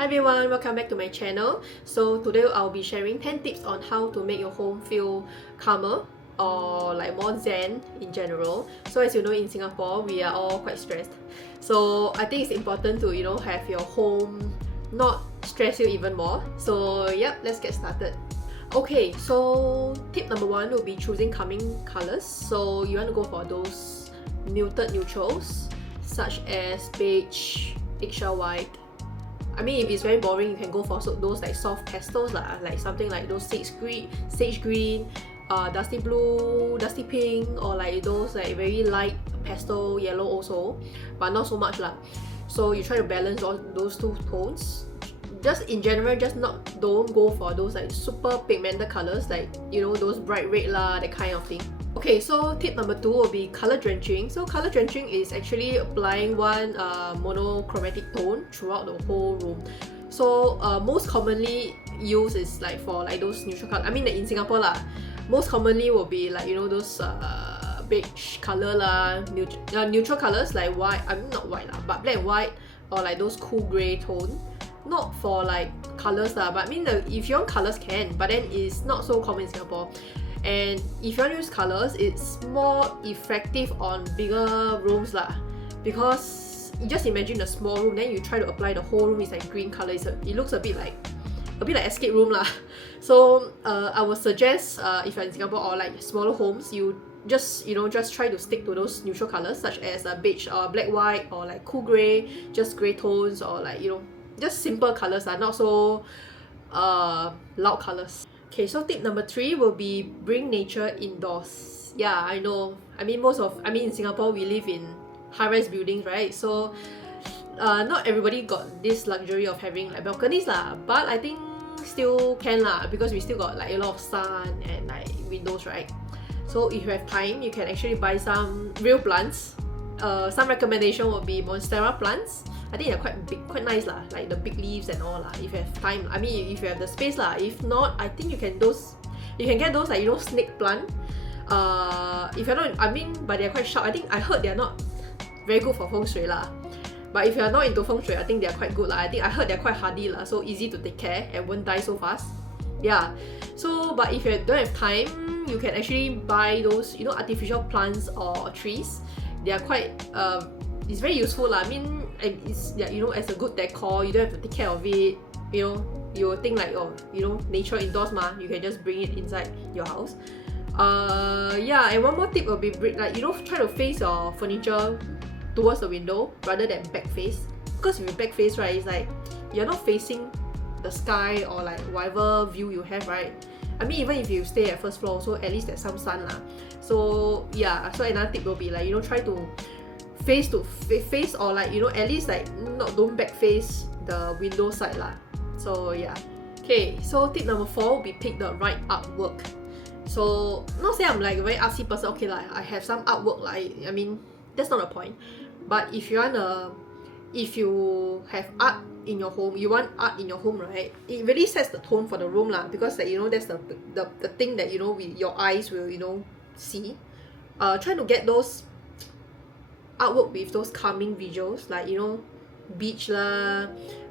Hi everyone, welcome back to my channel. So today I'll be sharing 10 tips on how to make your home feel calmer or like more zen in general. So as you know, in Singapore, we are all quite stressed. So I think it's important to, have your home not stress you even more. So yep, let's get started. Okay, so tip number 1 will be choosing calming colors. So you want to go for those muted neutrals such as beige, eggshell white. I mean, if it's very boring, you can go for those like soft pastels lah, like something like those sage green, dusty blue, dusty pink, or like those like very light pastel yellow also, but not so much lah. So you try to balance all those two tones. Just in general, don't go for those like super pigmented colors like those bright red lah, that kind of thing. Okay, so tip number 2 will be color drenching. So color drenching is actually applying one monochromatic tone throughout the whole room. So most commonly used is like for like those neutral color. I mean, in Singapore lah, most commonly will be like those beige color lah, neutral colors like white. I mean not white lah, but black and white, or like those cool grey tone. Not for like colors lah, but I mean if you want colors can, but then it's not so common in Singapore. And if you want to use colors, it's more effective on bigger rooms lah, because you just imagine a small room, then you try to apply the whole room is like green color. It looks a bit like escape room lah. So I would suggest if you're in Singapore or like smaller homes, you just try to stick to those neutral colors such as beige or black white, or like cool grey, just grey tones, or like just simple colors are not so loud colors. Okay, so tip number 3 will be bring nature indoors. Yeah, I know. I mean, in Singapore we live in high-rise buildings, right? So not everybody got this luxury of having like balconies lah, but I think still can lah, because we still got like a lot of sun and like windows, right? So if you have time, you can actually buy some real plants. Some recommendation will be monstera plants. I think they're quite big, quite nice lah, like the big leaves and all lah. If you have time, I mean, if you have the space lah. If not, I think you can get those like snake plant. If you're not, I mean, but they're quite sharp. I heard they're not very good for feng shui lah. But if you're not into feng shui, I think they're quite good lah. I heard they're quite hardy lah, so easy to take care and won't die so fast. Yeah. So, but if you don't have time, you can actually buy those artificial plants or trees. They are quite it's very useful lah. I mean, it's as a good decor, you don't have to take care of it. You will think like, oh, nature indoors ma, you can just bring it inside your house. Yeah, and one more tip will be like try to face your furniture towards the window rather than back face. Because if you back face, right, it's like you're not facing the sky or like whatever view you have, right? I mean, even if you stay at first floor, so at least there's some sun lah. So yeah, so another tip will be like try to face or like at least like don't back face the window side lah. So yeah. Okay, so tip number 4 will be pick the right artwork. So not say I'm like a very artsy person. Okay lah, I have some artwork like, I mean, that's not the point. But if you have art in your home, you want art in your home, right? It really sets the tone for the room lah, because like, that's the thing that your eyes will see. Try to get those artwork with those calming visuals like beach lah,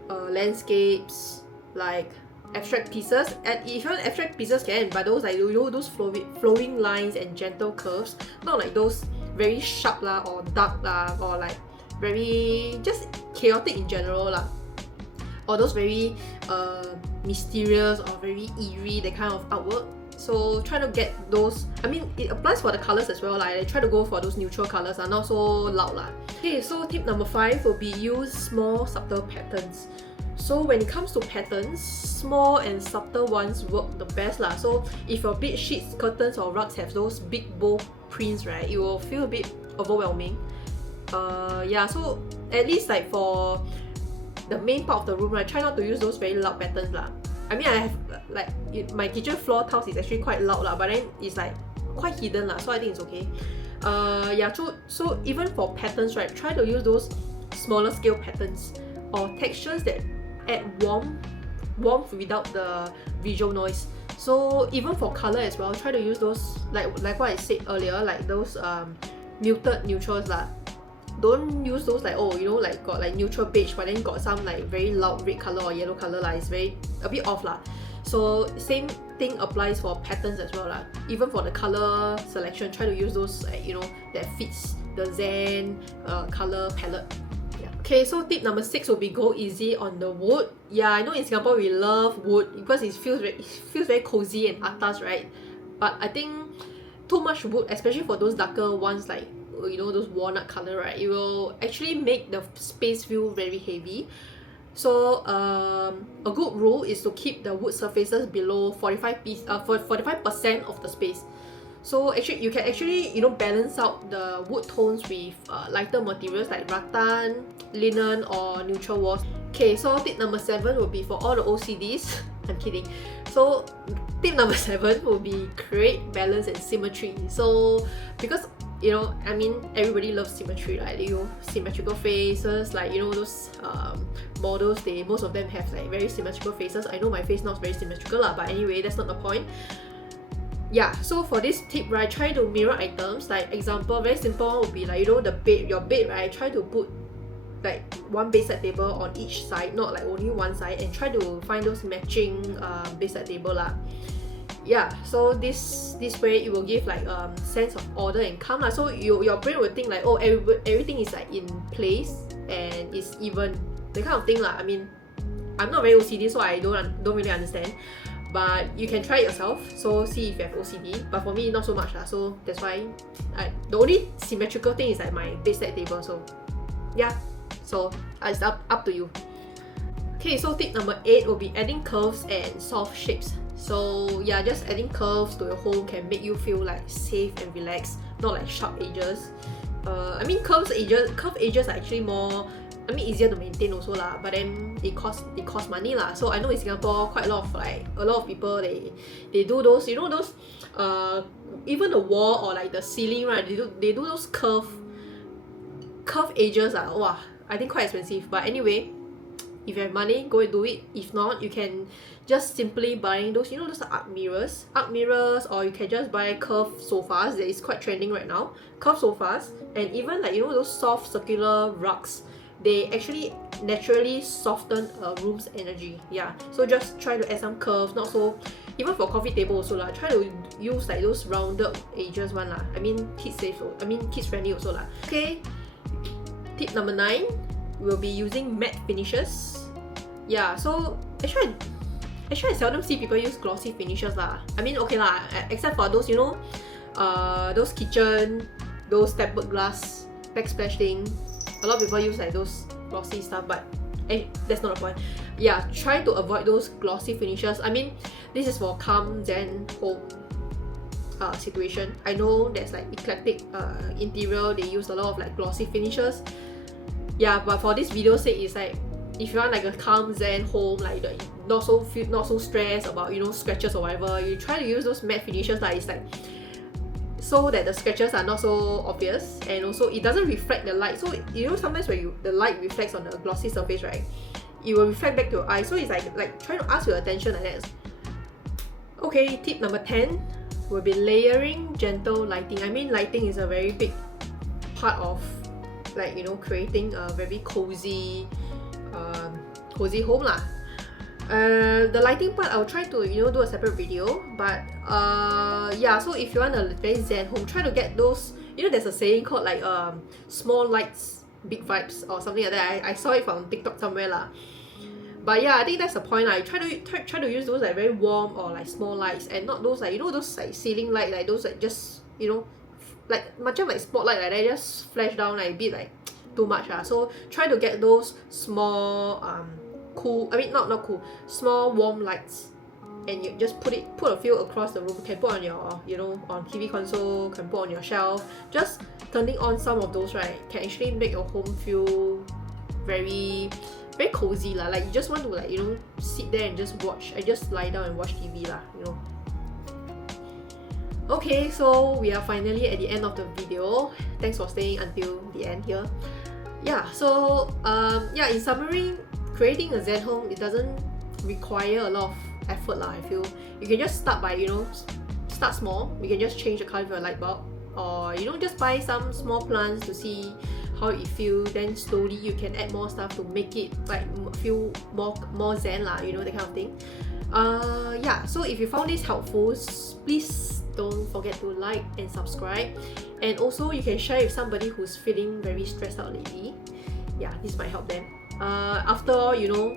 landscapes, like abstract pieces. And if you want abstract pieces can, but those like those flowing lines and gentle curves, not like those very sharp lah or dark lah, or like very just chaotic in general lah, or those very mysterious or very eerie, that kind of artwork. So try to get those. I mean, it applies for the colors as well. Like try to go for those neutral colors, not so loud lah. Okay, so tip number 5 will be use small subtle patterns. So when it comes to patterns, small and subtle ones work the best lah. So if your bed sheets, curtains, or rugs have those big bold prints, right, it will feel a bit overwhelming. Yeah. So at least like for the main part of the room, right, try not to use those very loud patterns lah. I mean, I have like my kitchen floor tiles is actually quite loud lah, but then it's like quite hidden lah, so I think it's okay. Yeah, so even for patterns, right, try to use those smaller scale patterns or textures that add warmth without the visual noise. So even for color as well, try to use those like what I said earlier, like those muted neutrals lah. don't use those like, oh, you know, like got like neutral beige but then got some like very loud red color or yellow color lah. It's very a bit off lah. So same thing applies for patterns as well lah. Even for the color selection, try to use those you know, that fits the Zen color palette. Yeah. Okay, so tip number 6 will be go easy on the wood. Yeah, I know in Singapore we love wood because it feels very cozy and atas, right? But I think too much wood, especially for those darker ones like, you know, those walnut color, right, it will actually make the space feel very heavy. So a good rule is to keep the wood surfaces below 45% of the space. So actually you can actually, you know, balance out the wood tones with lighter materials like rattan, linen or neutral walls. Okay, so tip number 7 will be for all the OCDs. I'm kidding. So tip number 7 will be create balance and symmetry. So because, you know, I mean, everybody loves symmetry, right? You know, symmetrical faces, like, you know, those models, most of them have like very symmetrical faces. I know my face not very symmetrical lah, but anyway, that's not the point. Yeah, so for this tip, right, try to mirror items. Like example, very simple would be like, you know, the bed, your bed, right? Try to put like one bedside table on each side, not like only one side, and try to find those matching bedside table lah. Yeah, so this way it will give like sense of order and calm lah. So your brain will think like, oh, everything is like in place and it's even, the kind of thing lah. I mean, I'm not very OCD, so I don't really understand. But you can try it yourself, so see if you have OCD. But for me, not so much lah. So that's why the only symmetrical thing is like my bedside table. So yeah, so it's up to you. Okay, so tip number 8 will be adding curves and soft shapes. So yeah, just adding curves to your home can make you feel like safe and relaxed, not like sharp edges. I mean, curved edges are actually more, I mean, easier to maintain also lah, but then it costs money lah. So I know in Singapore quite a lot of people they do those, you know, those even the wall or like the ceiling, right, they do those curved edges lah. Wow, I think quite expensive. But anyway, if you have money, go and do it. If not, you can just simply buy those, you know, those arc mirrors, or you can just buy curved sofas. That is quite trending right now. Curved sofas, and even like, you know, those soft circular rugs. They actually naturally soften a room's energy. Yeah, so just try to add some curves, not so, even for coffee table also lah, try to use like those rounded edges one lah. I mean, kids friendly also lah. Okay, tip number 9 will be using matte finishes. Yeah, so actually I seldom see people use glossy finishes lah. I mean, okay lah, except for those, you know, those kitchen, those tempered glass backsplash thing. A lot of people use like those glossy stuff, but that's not the point. Yeah, try to avoid those glossy finishes. I mean, this is for calm zen home situation. I know there's like eclectic interior, they use a lot of like glossy finishes. Yeah, but for this video sake, it's like if you want like a calm zen home, like not so stressed about, you know, scratches or whatever, you try to use those matte finishes like, it's like so that the scratches are not so obvious, and also it doesn't reflect the light. So you know, sometimes when the light reflects on the glossy surface, right, it will reflect back to your eye. So it's like trying to ask your attention like that. Okay, tip number 10 will be layering gentle lighting. I mean, lighting is a very big part of, like, you know, creating a very cozy home lah. The lighting part, I'll try to, you know, do a separate video. But yeah, so if you want a very zen home, try to get those, you know, there's a saying called like small lights, big vibes or something like that. I saw it from TikTok somewhere lah. But yeah, I think that's the point lah. You try to use those like very warm or like small lights, and not those like, you know, those like ceiling light, like those like just, you know, like much of like spotlight like that, just flash down like a bit like too much lah. So try to get those small cool, I mean not cool, small warm lights, and you just put a few across the room. You can put on your, you know, on TV console, can put on your shelf. Just turning on some of those, right, can actually make your home feel very cozy lah. Like you just want to, like, you know, sit there and just watch, I just lie down and watch TV lah, you know. Okay, so we are finally at the end of the video. Thanks for staying until the end here. Yeah, so yeah, in summary, creating a zen home, it doesn't require a lot of effort lah, I feel. You can just start by, you know, start small. You can just change the color of your light bulb, or, you know, just buy some small plants to see how it feels, then slowly you can add more stuff to make it like feel more zen lah, you know, that kind of thing. Yeah, so if you found this helpful, please don't forget to like and subscribe, and also you can share with somebody who's feeling very stressed out lately. Yeah, this might help them. After all, you know,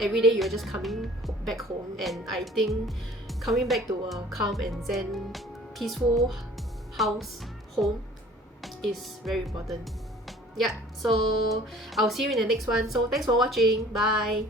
every day you're just coming back home, and I think coming back to a calm and zen, peaceful home is very important. Yeah, so I'll see you in the next one. So thanks for watching. Bye.